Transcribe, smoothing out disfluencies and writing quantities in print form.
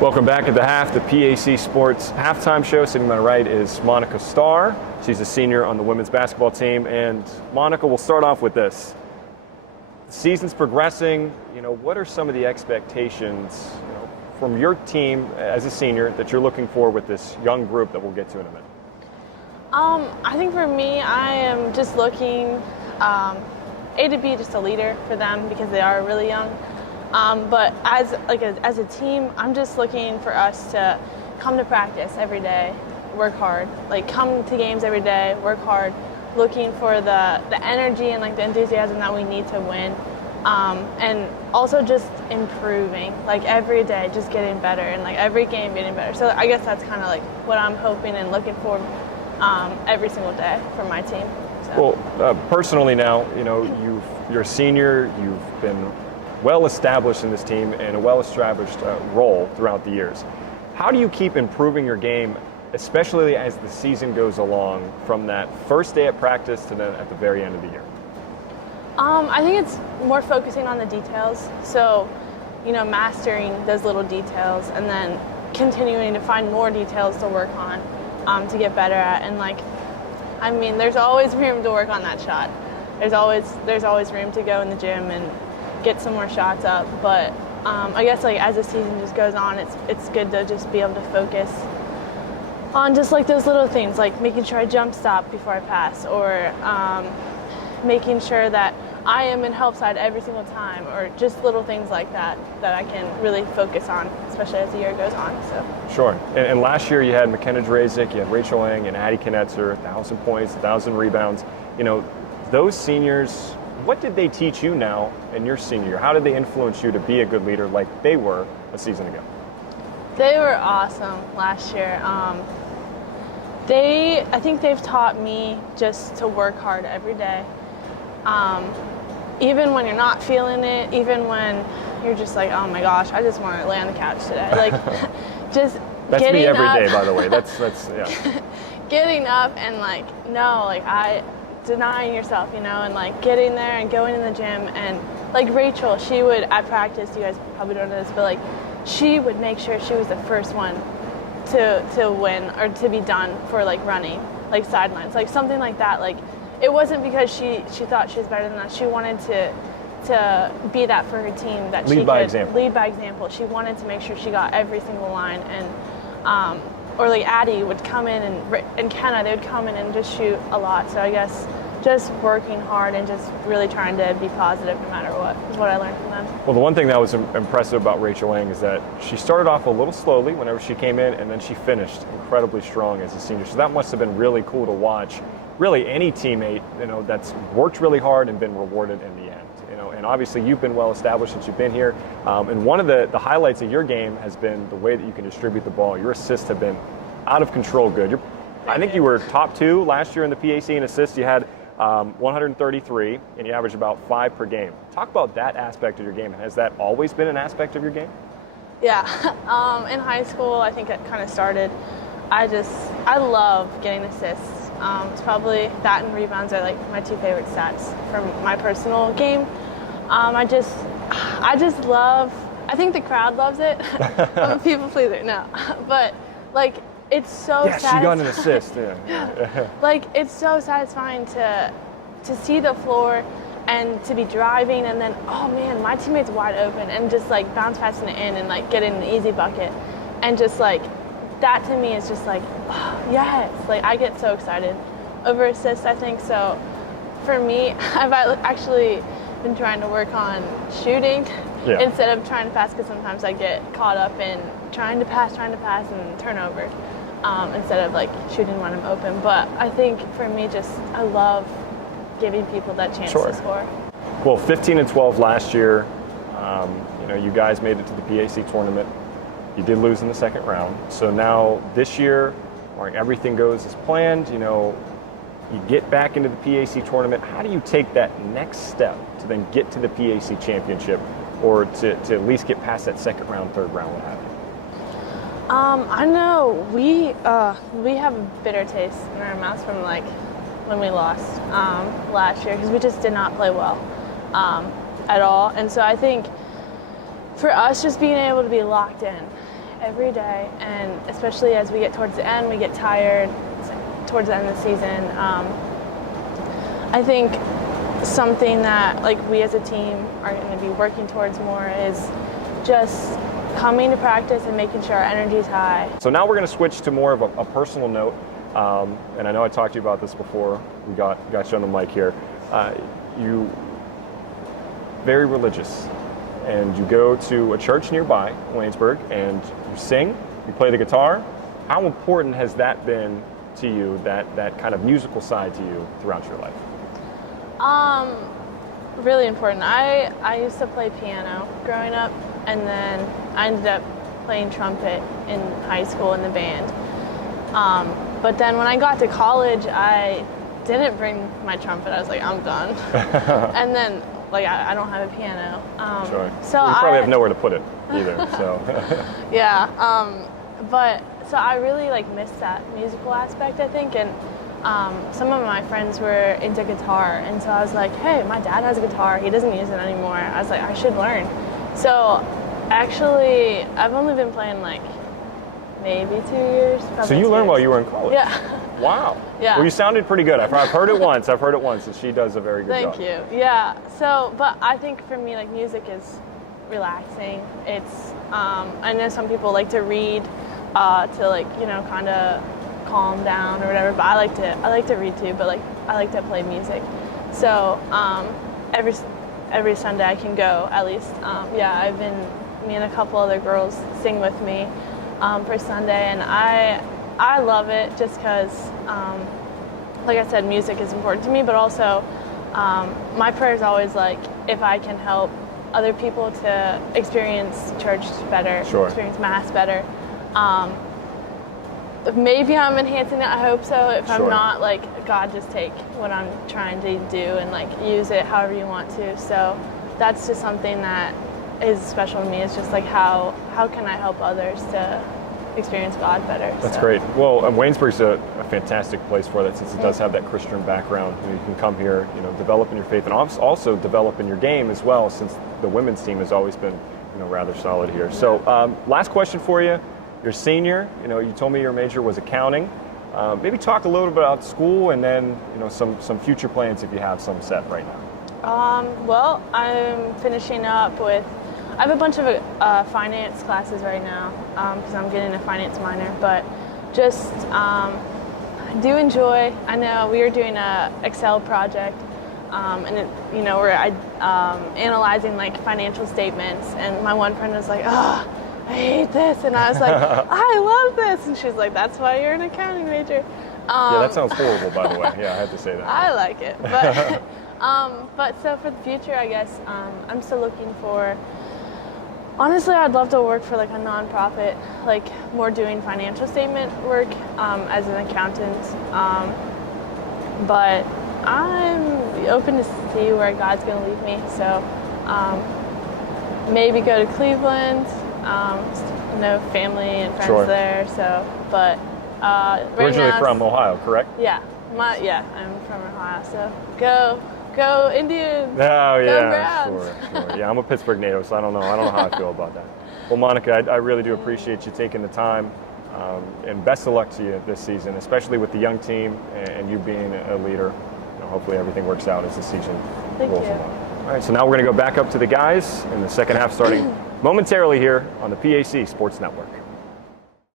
Welcome back at the half, the PAC Sports halftime show. Sitting to my right is Monica Starre. She's a senior on the women's basketball team. And Monica, we'll start off with this. The season's progressing. What are some of the expectations from your team as a senior that you're looking for with this young group that we'll get to in a minute? I think for me, I am just looking to be just a leader for them because they are really young. But as a team, I'm just looking for us to come to practice every day, work hard, come to games every day, work hard, looking for the energy and the enthusiasm that we need to win, and also just improving, every day, just getting better, and every game getting better. So I guess that's kind of what I'm hoping and looking for every single day from my team. So. Well, personally now, you're a senior, you've been well established in this team and a well established role throughout the years. How do you keep improving your game, especially as the season goes along, from that first day at practice to then at the very end of the year? I think it's more focusing on the details. So, mastering those little details and then continuing to find more details to work on to get better at. And there's always room to work on that shot. There's always room to go in the gym and get some more shots up, but I guess as the season just goes on, it's good to just be able to focus on just those little things, making sure I jump stop before I pass, or making sure that I am in help side every single time, or just little things like that I can really focus on, especially as the year goes on. So. Sure. And last year you had McKenna Drazik, you had Rachel Lang and Addie Knetzer, 1,000 points, 1,000 rebounds. Those seniors, what did they teach you now in your senior year? How did they influence you to be a good leader like they were a season ago? They were awesome last year. I think they've taught me just to work hard every day. Even when you're not feeling it, even when you're just oh my gosh, I just want to lay on the couch today. Just that's getting me every up, day, by the way. That's yeah. Getting up and denying yourself, and getting there and going in the gym, and Rachel, she would at practice, you guys probably don't know this, but she would make sure she was the first one to win or to be done for running sidelines, something like that. It wasn't because she thought she was better than us. She wanted to be that for her team, that lead by example. She wanted to make sure she got every single line, and or Addie would come in and Kenna, they would come in and just shoot a lot. So I guess just working hard and just really trying to be positive no matter what is what I learned from them. Well, the one thing that was impressive about Rachel Lang is that she started off a little slowly whenever she came in, and then she finished incredibly strong as a senior. So that must have been really cool to watch. Really, any teammate, that's worked really hard and been rewarded in the end. And obviously you've been well established since you've been here. And one of the highlights of your game has been the way that you can distribute the ball. Your assists have been out of control good. I think you were top 2 last year in the PAC in assists. You had 133, and you averaged about 5 per game. Talk about that aspect of your game. Has that always been an aspect of your game? Yeah. In high school, I think it kind of started. I love getting assists. It's probably that and rebounds are my 2 favorite stats from my personal game. I just love, I think the crowd loves it. I'm a people pleaser, no. But it's so satisfying. She got an assist, yeah. It's so satisfying to see the floor and to be driving and then, oh man, my teammate's wide open, and just bounce passing it in and get in an easy bucket. And just that to me is just oh, yes. I get so excited over assists, I think. So for me, I've actually been trying to work on shooting instead of trying to pass, because sometimes I get caught up in trying to pass and turnover instead of shooting when I'm open. But I think for me, I love giving people that chance to score. Well, 15-12 last year. You guys made it to the PAC tournament. You did lose in the second round. So now this year, everything goes as planned, you get back into the PAC tournament. How do you take that next step to then get to the PAC championship, or to at least get past that second round, third round, what have you? I know we have a bitter taste in our mouths from when we lost last year, because we just did not play well at all. And so I think for us, just being able to be locked in every day, and especially as we get towards the end, we get tired towards the end of the season. I think something that like we as a team are going to be working towards more is just coming to practice and making sure our energy is high. So now we're going to switch to more of a personal note, and I know I talked to you about this before we got you on the mic here. You very religious, and you go to a church nearby, Waynesburg, and you sing, you play the guitar. How important has that been to you, that kind of musical side to you throughout your life? Really important. I used to play piano growing up, and then I ended up playing trumpet in high school in the band. But then when I got to college, I didn't bring my trumpet. I was like, I'm done. And then like I don't have a piano. Sure. So you probably have nowhere to put it either. So. Yeah. But so I really like missed that musical aspect, I think, and some of my friends were into guitar, and so I was like, hey, my dad has a guitar. He doesn't use it anymore. I was like, I should learn. So actually, I've only been playing like maybe 2 years. So you learned while you were in college? Yeah. Wow. Yeah. Well, you sounded pretty good. I've heard it once. And she does a very good job. Thank you. Yeah. So, but I think for me, like music is relaxing. It's I know some people like to read to like kind of calm down or whatever, but I like to read too. But like I like to play music. So every Sunday I can go at least. Me and a couple other girls sing with me for Sunday, and I love it just because, like I said, music is important to me, but also my prayer is always like if I can help other people to experience church better, Sure. experience Mass better. Maybe I'm enhancing it, I hope so. If Sure. I'm not, like, God, just take what I'm trying to do and like use it however you want to. So that's just something that is special to me. It's just like how can I help others to experience God better. That's So. great. Well, Waynesburg's a fantastic place for that, since it does have that Christian background. You can come here, develop in your faith, and also develop in your game as well, since the women's team has always been, rather solid here. So, last question for you. You're a senior. You told me your major was accounting. Maybe talk a little bit about school, and then, some future plans if you have some set right now. Well, I'm finishing up with. I have a bunch of finance classes right now because I'm getting a finance minor, but just I do enjoy. I know we are doing a Excel project, and we're analyzing like financial statements, and my one friend was like, "Oh, I hate this," and I was like, "I love this," and she's like, "That's why you're an accounting major." Yeah, that sounds horrible, by the way. Yeah, I had to say that. I like it, but but so for the future, I guess I'm still looking for. Honestly, I'd love to work for like a nonprofit, like more doing financial statement work as an accountant. But I'm open to see where God's going to lead me. So maybe go to Cleveland. Family and friends Sure. there. So, but right Originally now from Ohio, correct? Yeah, I'm from Ohio. So go Indians. Oh, yeah, Browns. sure. Yeah, I'm a Pittsburgh native, so I don't know how I feel about that. Well, Monica, I really do appreciate you taking the time, and best of luck to you this season, especially with the young team and you being a leader. Hopefully everything works out as the season rolls along. All right, so now we're going to go back up to the guys in the second half, starting momentarily here on the PAC Sports Network.